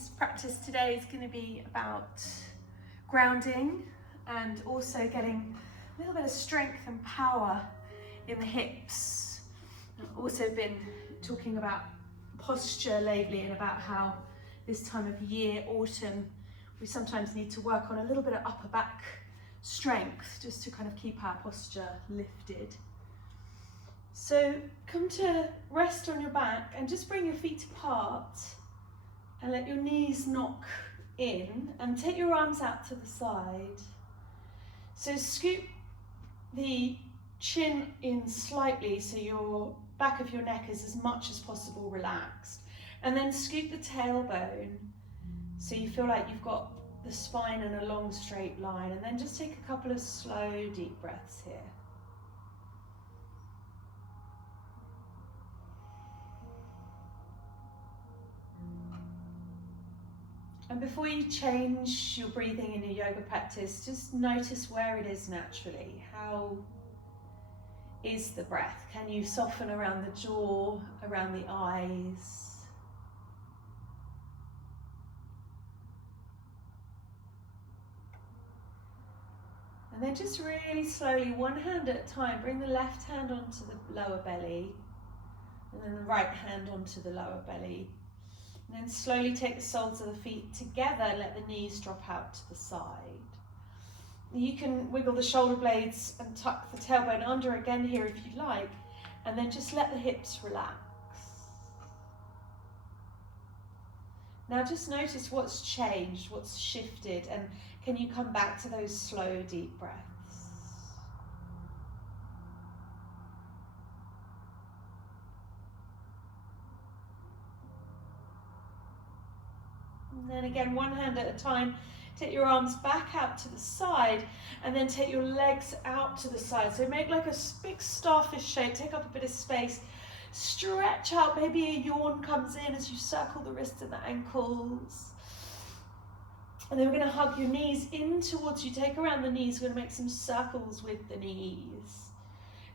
This practice today is going to be about grounding and also getting a little bit of strength and power in the hips. I've also been talking about posture lately and about how this time of year, autumn, we sometimes need to work on a little bit of upper back strength just to kind of keep our posture lifted. So come to rest on your back and just bring your feet apart and let your knees knock in and take your arms out to the side. So scoop the chin in slightly so your back of your neck is as much as possible relaxed, and then scoop the tailbone so you feel like you've got the spine in a long straight line, and then just take a couple of slow deep breaths here. And before you change your breathing in your yoga practice, just notice where it is naturally. How is the breath? Can you soften around the jaw, around the eyes? And then just really slowly, one hand at a time, bring the left hand onto the lower belly, and then the right hand onto the lower belly. And then slowly take the soles of the feet together, let the knees drop out to the side. You can wiggle the shoulder blades and tuck the tailbone under again here if you like, and then just let the hips relax. Now just notice what's changed, what's shifted, and can you come back to those slow, deep breaths? And then again, one hand at a time, take your arms back out to the side and then take your legs out to the side. So make like a big starfish shape, take up a bit of space, stretch out, maybe a yawn comes in as you circle the wrists and the ankles. And then we're going to hug your knees in towards you, take around the knees, we're going to make some circles with the knees.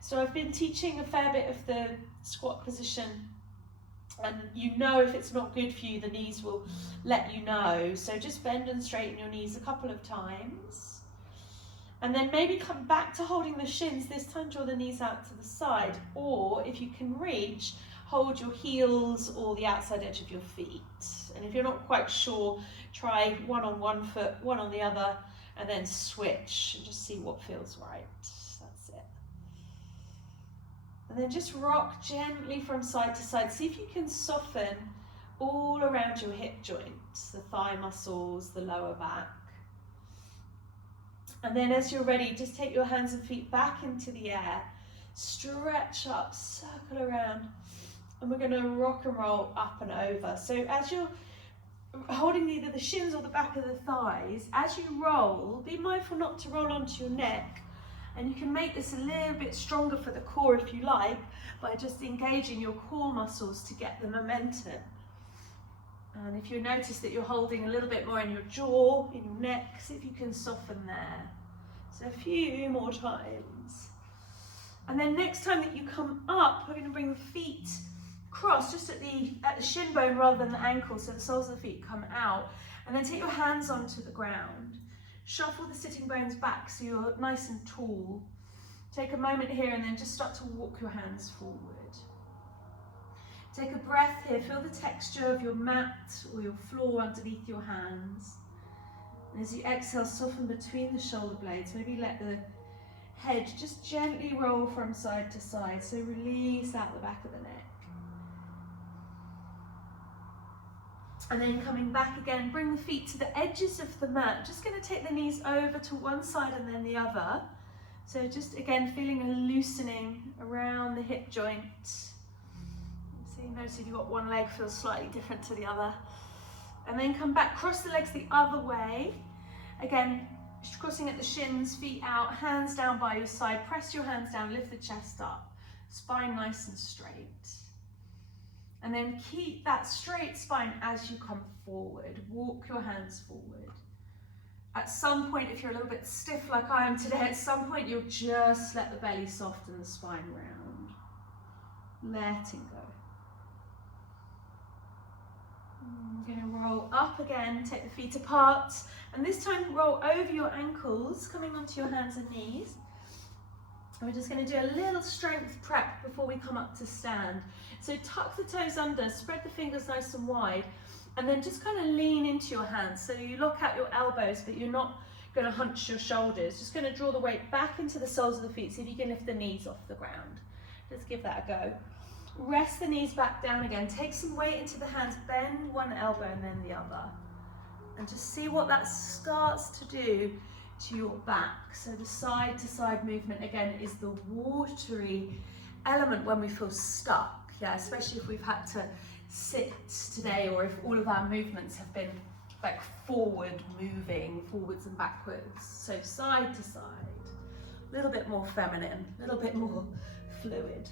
So I've been teaching a fair bit of the squat position, and you know if it's not good for you, the knees will let you know. So just bend and straighten your knees a couple of times. And then maybe come back to holding the shins. This time draw the knees out to the side. Or if you can reach, hold your heels or the outside edge of your feet. And if you're not quite sure, try one on one foot, one on the other, and then switch and just see what feels right. That's it. And then just rock gently from side to side. See if you can soften all around your hip joints, the thigh muscles, the lower back. And then as you're ready, just take your hands and feet back into the air, stretch up, circle around, and we're going to rock and roll up and over. So as you're holding either the shins or the back of the thighs, as you roll, be mindful not to roll onto your neck. And you can make this a little bit stronger for the core if you like, by just engaging your core muscles to get the momentum. And if you notice that you're holding a little bit more in your jaw, in your neck, see if you can soften there. So a few more times. And then next time that you come up, we're going to bring the feet cross just at the shin bone rather than the ankle, so the soles of the feet come out. And then take your hands onto the ground. Shuffle the sitting bones back so you're nice and tall. Take a moment here and then just start to walk your hands forward. Take a breath here, feel the texture of your mat or your floor underneath your hands. And as you exhale, soften between the shoulder blades. Maybe let the head just gently roll from side to side. So release out the back of the neck. And then coming back again, bring the feet to the edges of the mat. Just going to take the knees over to one side and then the other. So just again, feeling a loosening around the hip joint. So you notice if you've got one leg, feels slightly different to the other. And then come back, cross the legs the other way. Again, crossing at the shins, feet out, hands down by your side. Press your hands down, lift the chest up. Spine nice and straight. And then keep that straight spine as you come forward. Walk your hands forward. At some point, if you're a little bit stiff like I am today, at some point you'll just let the belly soften, the spine round. Letting go. I'm going to roll roll up again, take the feet apart, and this time roll over your ankles, coming onto your hands and knees. And we're just going to do a little strength prep before we come up to stand. So tuck the toes under, spread the fingers nice and wide, and then just kind of lean into your hands. So you lock out your elbows, but you're not going to hunch your shoulders. Just going to draw the weight back into the soles of the feet. See if you can lift the knees off the ground. Let's give that a go. Rest the knees back down again. Take some weight into the hands. Bend one elbow and then the other. And just see what that starts to do to your back. So the side to side movement again is the watery element when we feel stuck. Yeah, especially if we've had to sit today, or if all of our movements have been like forward moving, forwards and backwards. So side to side, a little bit more feminine, a little bit more fluid.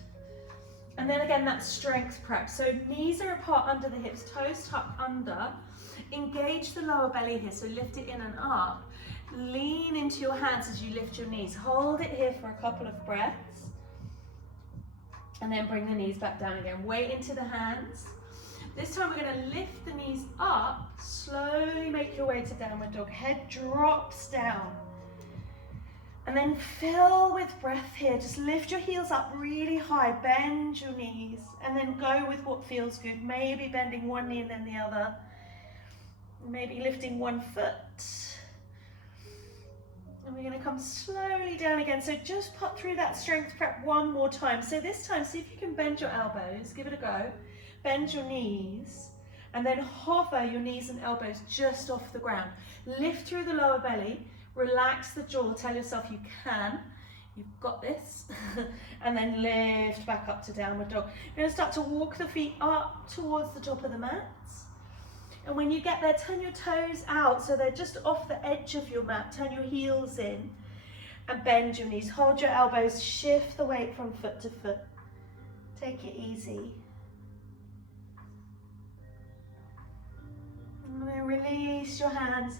And then again, that strength prep. So knees are apart under the hips, toes tucked under. Engage the lower belly here, so lift it in and up. Lean into your hands as you lift your knees. Hold it here for a couple of breaths. And then bring the knees back down again. Weight into the hands. This time we're going to lift the knees up. Slowly make your way to downward dog. Head drops down. And then fill with breath here. Just lift your heels up really high. Bend your knees. And then go with what feels good. Maybe bending one knee and then the other. Maybe lifting one foot. And we're going to come slowly down again. So just put through that strength prep one more time. So this time, see if you can bend your elbows. Give it a go. Bend your knees. And then hover your knees and elbows just off the ground. Lift through the lower belly. Relax the jaw. Tell yourself you can. You've got this. And then lift back up to downward dog. You're going to start to walk the feet up towards the top of the mat. And when you get there, turn your toes out so they're just off the edge of your mat. Turn your heels in and bend your knees. Hold your elbows, shift the weight from foot to foot. Take it easy. And then release your hands.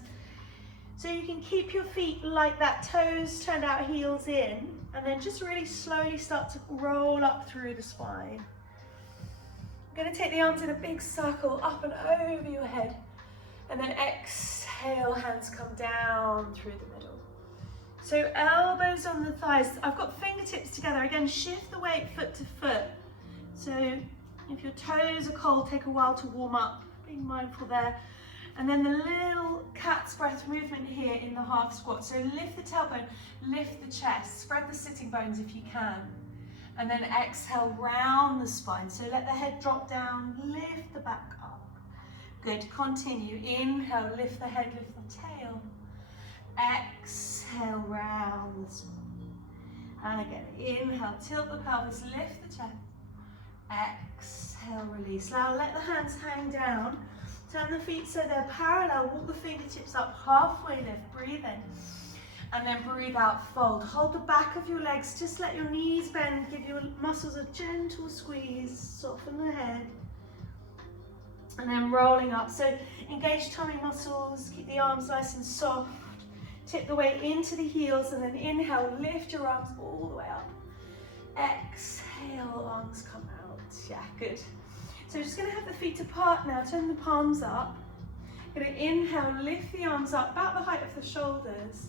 So you can keep your feet like that, toes turned out, heels in, and then just really slowly start to roll up through the spine. I'm going to take the arms in a big circle up and over your head, and then exhale, hands come down through the middle. So elbows on the thighs. I've got fingertips together. Again, shift the weight foot to foot. So if your toes are cold, take a while to warm up. Being mindful there. And then the little cat's breath movement here in the half squat. So lift the tailbone, lift the chest, spread the sitting bones if you can. And then exhale, round the spine. So let the head drop down, lift the back up. Good, continue. Inhale, lift the head, lift the tail. Exhale, round the spine. And again, inhale, tilt the pelvis, lift the chest. Exhale, release. Now let the hands hang down. Turn the feet so they're parallel. Walk the fingertips up, halfway lift. Breathe in. And then breathe out, fold. Hold the back of your legs. Just let your knees bend. Give your muscles a gentle squeeze. Soften the head. And then rolling up. So engage tummy muscles. Keep the arms nice and soft. Tip the weight into the heels. And then inhale, lift your arms all the way up. Exhale, arms come out. Yeah, good. So just going to have the feet apart now. Turn the palms up. Going to inhale, lift the arms up, about the height of the shoulders.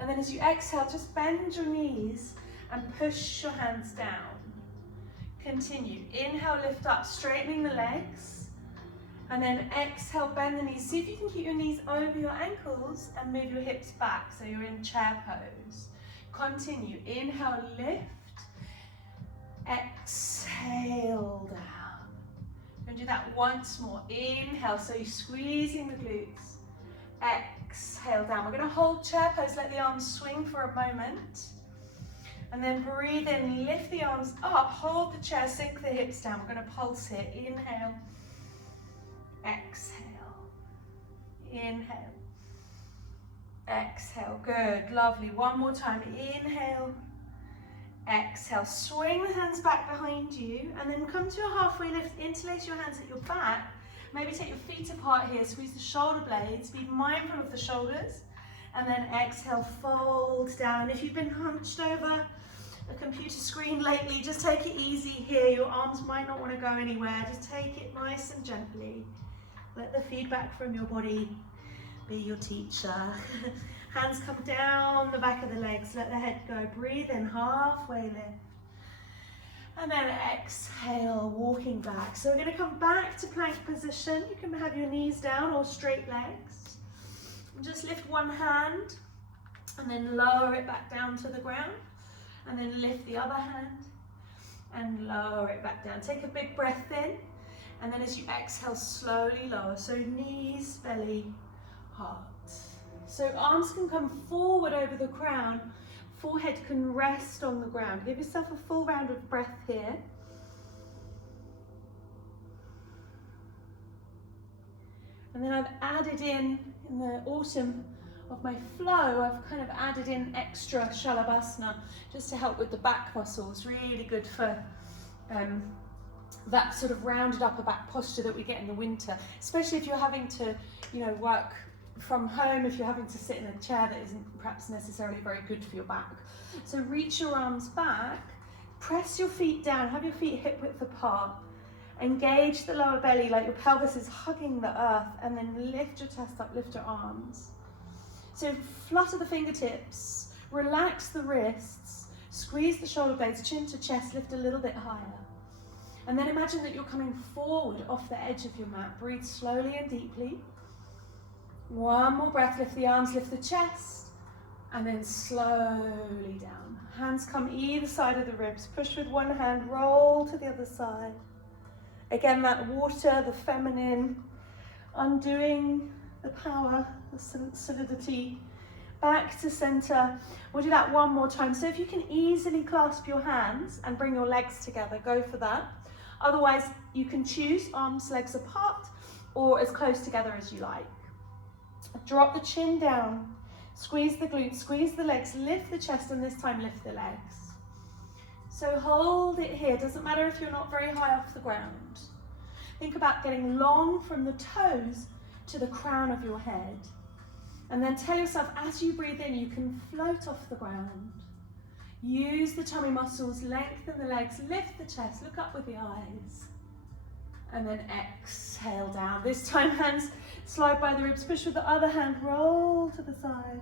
And then as you exhale, just bend your knees and push your hands down. Continue. Inhale, lift up, straightening the legs. And then exhale, bend the knees. See if you can keep your knees over your ankles and move your hips back so you're in chair pose. Continue. Inhale, lift. Exhale down. And do that once more. Inhale, so you're squeezing the glutes. Exhale down. We're going to hold chair pose, let the arms swing for a moment. And then breathe in, lift the arms up, hold the chair, sink the hips down. We're going to pulse here. Inhale. Exhale. Inhale. Exhale. Good, lovely. One more time. Inhale. Exhale, swing the hands back behind you and then come to a halfway lift, interlace your hands at your back, maybe take your feet apart here, squeeze the shoulder blades, be mindful of the shoulders, and then exhale, fold down. If you've been hunched over a computer screen lately, just take it easy here, your arms might not want to go anywhere, just take it nice and gently. Let the feedback from your body be your teacher. Hands come down the back of the legs. Let the head go. Breathe in, halfway lift. And then exhale, walking back. So we're going to come back to plank position. You can have your knees down or straight legs. Just lift one hand and then lower it back down to the ground. And then lift the other hand and lower it back down. Take a big breath in. And then as you exhale, slowly lower. So knees, belly, heart. So arms can come forward over the crown. Forehead can rest on the ground. Give yourself a full round of breath here. And then I've added in the autumn of my flow, I've kind of added in extra Shalabhasana just to help with the back muscles. Really good for that sort of rounded upper back posture that we get in the winter, especially if you're having to, work from home, if you're having to sit in a chair that isn't perhaps necessarily very good for your back. So reach your arms back, press your feet down, have your feet hip width apart, engage the lower belly like your pelvis is hugging the earth, and then lift your chest up, lift your arms. So flutter the fingertips, relax the wrists, squeeze the shoulder blades, chin to chest, lift a little bit higher. And then imagine that you're coming forward off the edge of your mat. Breathe slowly and deeply. One more breath, lift the arms, lift the chest, and then slowly down. Hands come either side of the ribs. Push with one hand, roll to the other side. Again, that water, the feminine, undoing the power, the solidity, back to center. We'll do that one more time. So if you can easily clasp your hands and bring your legs together, go for that. Otherwise, you can choose arms, legs apart, or as close together as you like. Drop the chin down, squeeze the glutes, squeeze the legs, lift the chest, and this time lift the legs. So hold it here. Doesn't matter if you're not very high off the ground. Think about getting long from the toes to the crown of your head. And then tell yourself, as you breathe in, you can float off the ground. Use the tummy muscles, lengthen the legs, lift the chest, look up with the eyes. And then exhale down. This time, hands slide by the ribs, push with the other hand, roll to the side.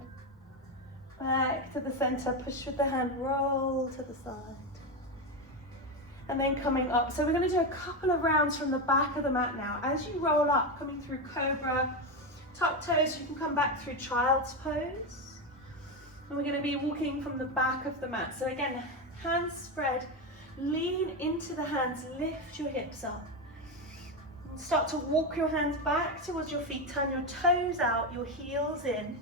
Back to the center, push with the hand, roll to the side. And then coming up. So we're going to do a couple of rounds from the back of the mat now. As you roll up, coming through cobra, tuck toes, you can come back through child's pose. And we're going to be walking from the back of the mat. So again, hands spread, lean into the hands, lift your hips up. And start to walk your hands back towards your feet, turn your toes out, your heels in.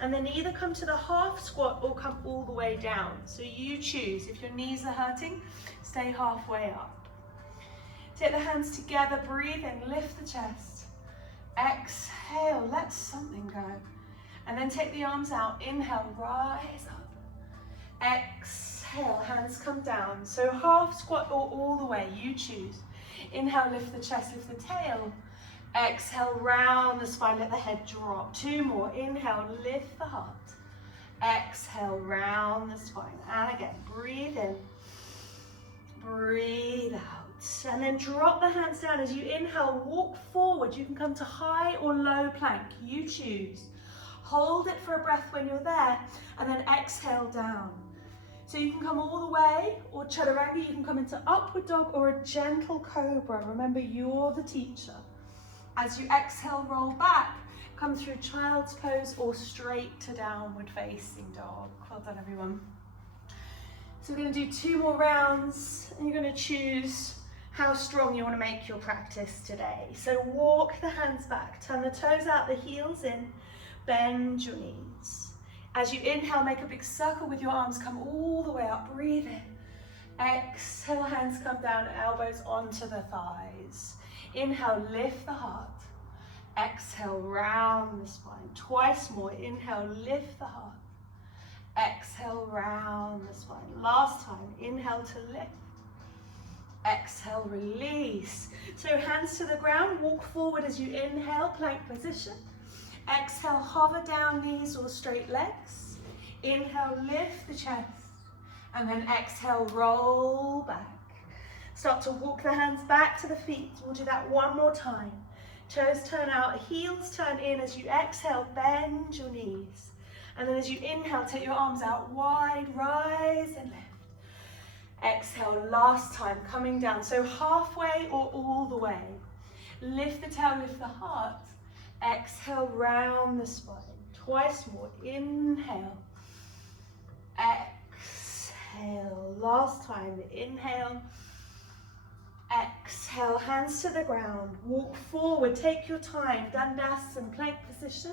And then either come to the half squat or come all the way down. So you choose. If your knees are hurting, stay halfway up. Take the hands together, breathe in, lift the chest. Exhale, let something go. And then take the arms out, inhale, rise up. Exhale, hands come down. So half squat or all the way, you choose. Inhale, lift the chest, lift the tail. Exhale, round the spine, let the head drop. Two more. Inhale, lift the heart. Exhale, round the spine. And again, breathe in, breathe out. And then drop the hands down. As you inhale, walk forward. You can come to high or low plank. You choose. Hold it for a breath when you're there, and then exhale down. So you can come all the way, or chaturanga, you can come into upward dog or a gentle cobra. Remember, you're the teacher. As you exhale, roll back, come through child's pose or straight to downward facing dog. Well done, everyone. So we're going to do 2 more rounds, and you're going to choose how strong you want to make your practice today. So walk the hands back, turn the toes out, the heels in, bend your knees. As you inhale, make a big circle with your arms, come all the way up, breathe in. Exhale, hands come down, elbows onto the thighs. Inhale, lift the heart. Exhale, round the spine. Twice more. Inhale, lift the heart. Exhale, round the spine. Last time. Inhale to lift. Exhale, release. So hands to the ground. Walk forward as you inhale, plank position. Exhale, hover down, knees or straight legs. Inhale, lift the chest. And then exhale, roll back. Start to walk the hands back to the feet. We'll do that one more time. Toes turn out, heels turn in. As you exhale, bend your knees. And then as you inhale, take your arms out wide, rise and lift. Exhale, last time, coming down. So halfway or all the way. Lift the tail, lift the heart. Exhale, round the spine. Twice more. Inhale. Exhale. Last time. Inhale. Exhale. Hands to the ground. Walk forward. Take your time. Dandasana, plank position.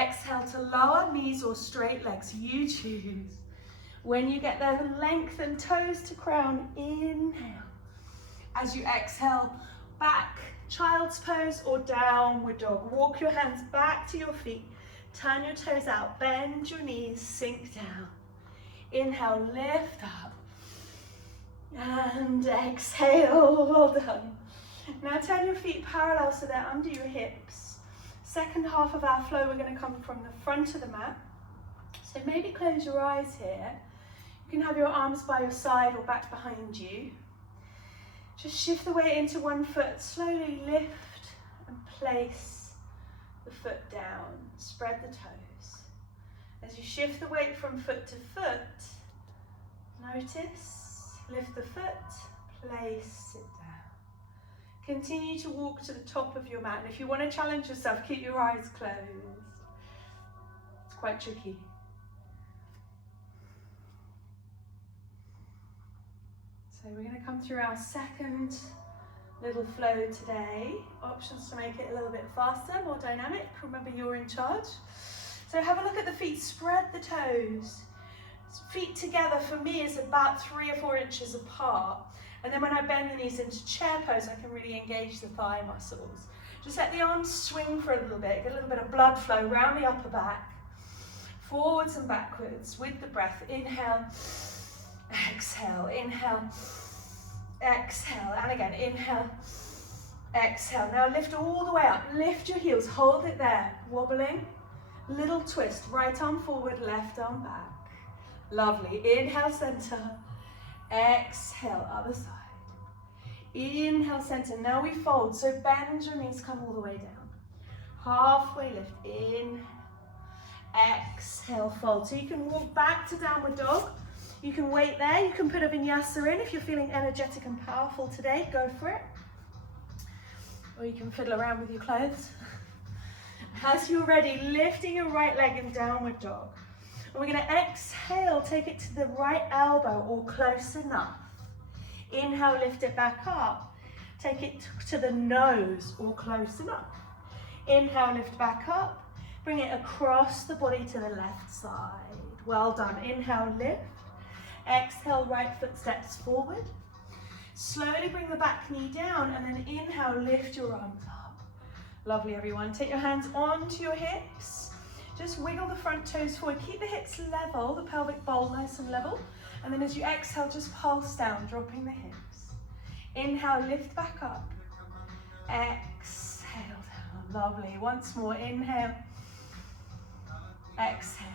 Exhale to lower knees or straight legs. You choose. When you get there, lengthen toes to crown. Inhale. As you exhale, back, child's pose or downward dog. Walk your hands back to your feet. Turn your toes out. Bend your knees. Sink down. Inhale, lift up. And exhale. Well done. Now turn your feet parallel so they're under your hips. Second half of our flow, we're going to come from the front of the mat. So maybe close your eyes here. You can have your arms by your side or back behind you. Just shift the weight into one foot. Slowly lift and place the foot down. Spread the toes. As you shift the weight from foot to foot, notice, lift the foot, place it down. Continue to walk to the top of your mat. And if you want to challenge yourself, keep your eyes closed. It's quite tricky. So we're going to come through our second little flow today. Options to make it a little bit faster, more dynamic. Remember, you're in charge. So have a look at the feet, spread the toes. Feet together for me is about 3 or 4 inches apart. And then when I bend the knees into chair pose, I can really engage the thigh muscles. Just let the arms swing for a little bit, get a little bit of blood flow around the upper back. Forwards and backwards with the breath. Inhale. Exhale, inhale, exhale, and again, inhale, exhale. Now lift all the way up, lift your heels, hold it there, wobbling, little twist, right arm forward, left arm back. Lovely, inhale, center, exhale, other side. Inhale, center, now we fold, so bend your knees, come all the way down. Halfway lift, inhale, exhale, fold. So you can walk back to downward dog. You can wait there, you can put a vinyasa in if you're feeling energetic and powerful today, go for it. Or you can fiddle around with your clothes. As you're ready, lifting your right leg in downward dog. And we're gonna exhale, take it to the right elbow or close enough. Inhale, lift it back up. Take it to the nose or close enough. Inhale, lift back up. Bring it across the body to the left side. Well done, inhale, lift. Exhale, right foot steps forward. Slowly bring the back knee down and then inhale, lift your arms up. Lovely, everyone. Take your hands onto your hips. Just wiggle the front toes forward. Keep the hips level, the pelvic bowl nice and level. And then as you exhale, just pulse down, dropping the hips. Inhale, lift back up. Exhale down. Lovely. Once more, inhale. Exhale.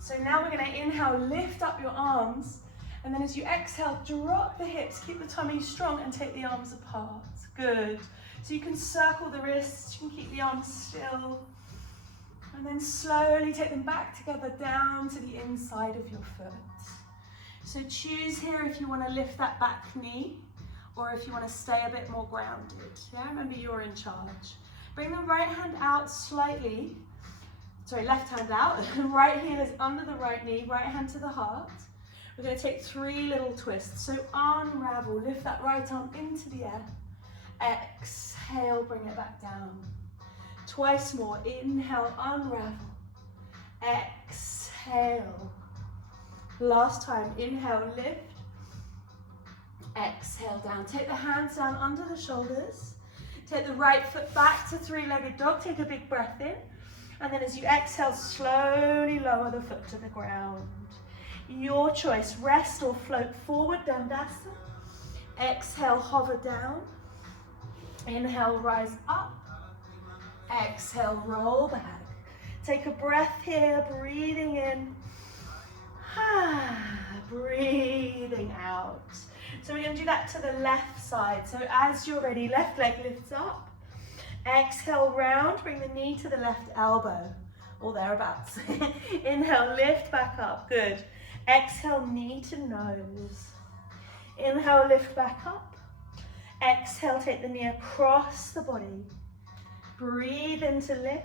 So now we're going to inhale, lift up your arms, and then as you exhale, drop the hips, keep the tummy strong and take the arms apart. Good. So you can circle the wrists, you can keep the arms still, and then slowly take them back together down to the inside of your foot. So choose here if you want to lift that back knee, or if you want to stay a bit more grounded. Yeah, remember you're in charge. Bring the right hand out slightly. Sorry, left hand out, right heel is under the right knee, right hand to the heart. We're going to take 3 little twists. So unravel, lift that right arm into the air. Exhale, bring it back down. Twice more, inhale, unravel. Exhale. Last time, inhale, lift. Exhale down. Take the hands down under the shoulders. Take the right foot back to 3-legged dog. Take a big breath in. And then as you exhale, slowly lower the foot to the ground. Your choice, rest or float forward, Dandasana. Exhale, hover down. Inhale, rise up. Exhale, roll back. Take a breath here, breathing in. Breathing out. So we're going to do that to the left side. So as you're ready, left leg lifts up. Exhale, round, bring the knee to the left elbow, or thereabouts. Inhale, lift back up, good. Exhale, knee to nose. Inhale, lift back up. Exhale, take the knee across the body. Breathe in to lift.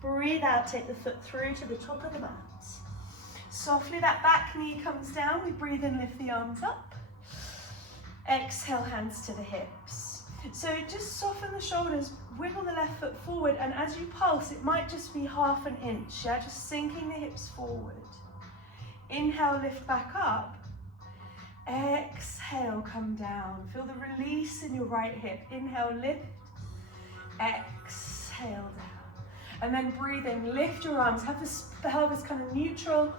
Breathe out, take the foot through to the top of the mat. Softly that back knee comes down. We breathe in, lift the arms up. Exhale, hands to the hips. So just soften the shoulders, wiggle the left foot forward, and as you pulse, it might just be half an inch, yeah? Just sinking the hips forward. Inhale, lift back up. Exhale, come down. Feel the release in your right hip. Inhale, lift. Exhale, down. And then breathe in, lift your arms, have the pelvis kind of neutral.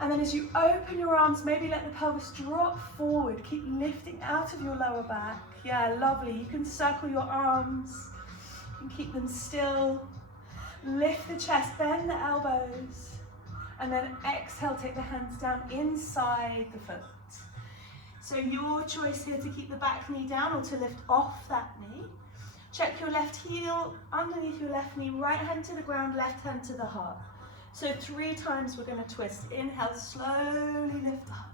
And then as you open your arms, maybe let the pelvis drop forward. Keep lifting out of your lower back. Yeah, lovely. You can circle your arms. You can keep them still. Lift the chest, bend the elbows. And then exhale, take the hands down inside the foot. So your choice here to keep the back knee down or to lift off that knee. Check your left heel underneath your left knee, right hand to the ground, left hand to the heart. So 3 times we're going to twist. Inhale, slowly lift up.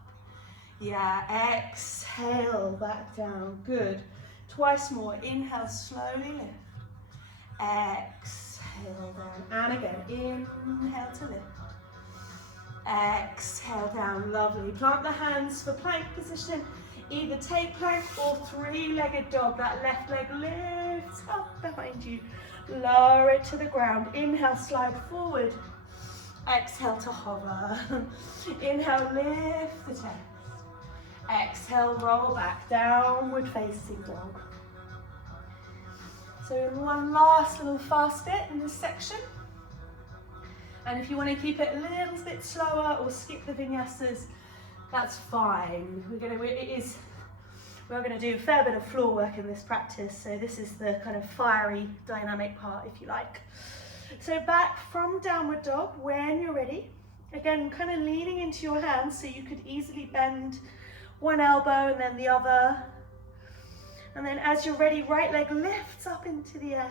Yeah, exhale, back down. Good. Twice more. Inhale, slowly lift. Exhale down. And again, inhale to lift. Exhale down, lovely. Plant the hands for plank position. Either take plank or 3-legged dog. That left leg lifts up behind you. Lower it to the ground. Inhale, slide forward. Exhale to hover. Inhale, lift the chest. Exhale, roll back, downward facing dog. So in one last little fast bit in this section. And if you want to keep it a little bit slower or skip the vinyasas, that's fine. We're going to do a fair bit of floor work in this practice. So this is the kind of fiery, dynamic part, if you like. So back from downward dog when you're ready. Again, kind of leaning into your hands so you could easily bend one elbow and then the other. And then as you're ready, right leg lifts up into the air.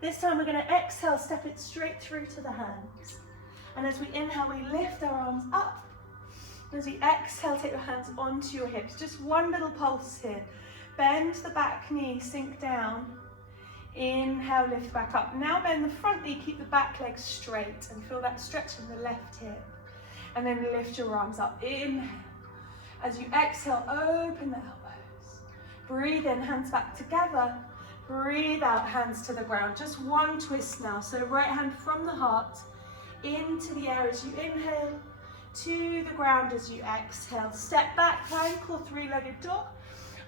This time we're going to exhale, step it straight through to the hands. And as we inhale, we lift our arms up. As we exhale, take your hands onto your hips. Just one little pulse here. Bend the back knee, sink down. Inhale, lift back up. Now bend the front knee, keep the back leg straight and feel that stretch in the left hip. And then lift your arms up. Inhale. As you exhale, open the elbows. Breathe in, hands back together. Breathe out, hands to the ground. Just one twist now. So right hand from the heart into the air as you inhale, to the ground as you exhale. Step back, plank or 3-legged dog,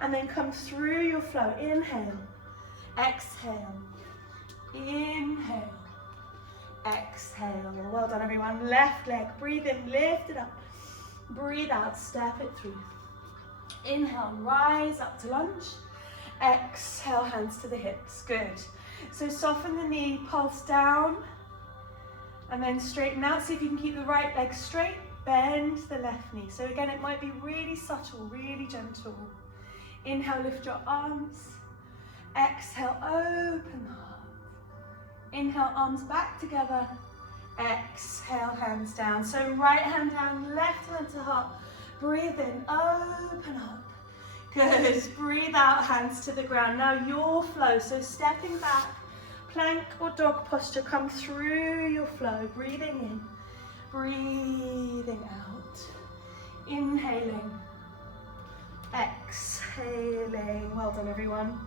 and then come through your flow. Inhale, exhale, inhale, exhale. Well done, everyone. Left leg, breathe in, lift it up. Breathe out, step it through. Inhale, rise up to lunge. Exhale, hands to the hips. Good. So soften the knee, pulse down, and then straighten out. See if you can keep the right leg straight. Bend the left knee. So again, it might be really subtle, really gentle. Inhale, lift your arms. Exhale, open the heart. Inhale, arms back together. Exhale, hands down. So right hand down, left hand to heart. Breathe in, open up. Good. Breathe out, hands to the ground. Now your flow. So stepping back, plank or dog posture. Come through your flow. Breathing in, breathing out. Inhaling, exhaling. Well done, everyone.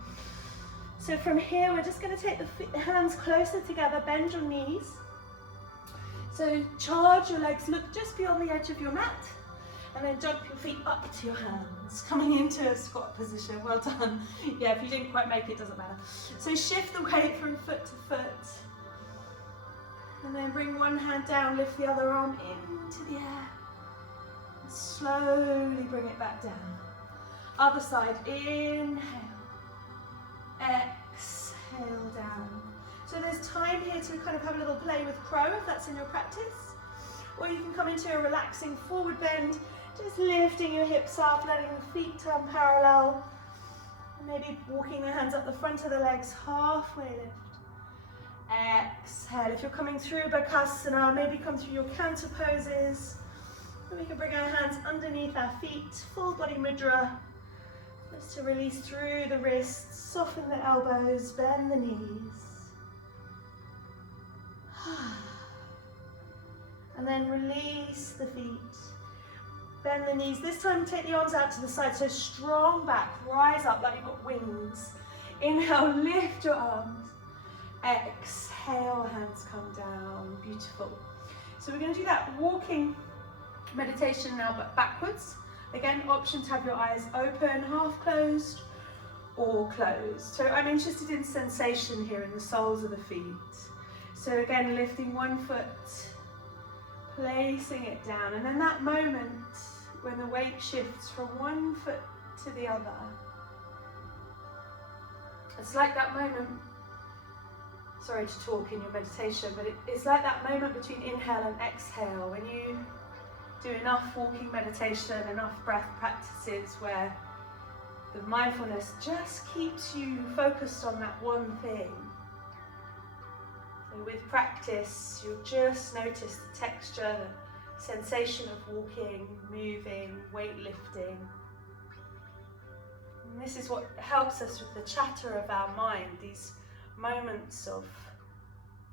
So from here, we're just going to take the hands closer together. Bend your knees. So charge your legs. Look just beyond the edge of your mat. And then jump your feet up to your hands, coming into a squat position. Well done. Yeah, if you didn't quite make it, doesn't matter. So shift the weight from foot to foot. And then bring one hand down, lift the other arm into the air. And slowly bring it back down. Other side, inhale. Exhale down. So there's time here to kind of have a little play with crow if that's in your practice. Or you can come into a relaxing forward bend. Just lifting your hips up, letting the feet turn parallel. Maybe walking the hands up the front of the legs, halfway lift. Exhale. If you're coming through Bakasana, maybe come through your canter poses. And we can bring our hands underneath our feet, full body mudra. Just to release through the wrists, soften the elbows, bend the knees. And then release the feet. Bend the knees. This time take the arms out to the side, so strong back, rise up like you've got wings. Inhale, lift your arms. Exhale, hands come down. Beautiful. So we're going to do that walking meditation now, but backwards. Again, option to have your eyes open, half closed, or closed. So I'm interested in sensation here in the soles of the feet. So again, lifting one foot, placing it down, and then that moment when the weight shifts from one foot to the other, it's like that moment, sorry to talk in your meditation, but it's like that moment between inhale and exhale when you do enough walking meditation, enough breath practices where the mindfulness just keeps you focused on that one thing. So with practice, you'll just notice the texture, the sensation of walking, moving, weightlifting. And this is what helps us with the chatter of our mind, these moments of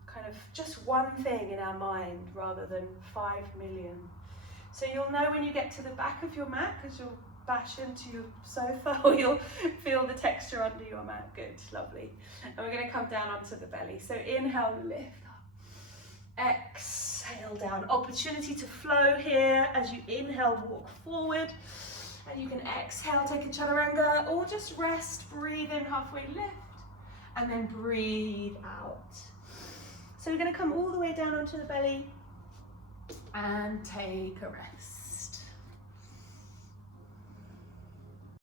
kind of just one thing in our mind rather than 5 million. So you'll know when you get to the back of your mat, because you'll bash into your sofa, or you'll feel the texture under your mat. Good, lovely. And we're going to come down onto the belly. So inhale, lift up. Exhale down. Opportunity to flow here as you inhale, walk forward. And you can exhale, take a chaturanga, or just rest, breathe in, halfway lift, and then breathe out. So we're going to come all the way down onto the belly and take a rest.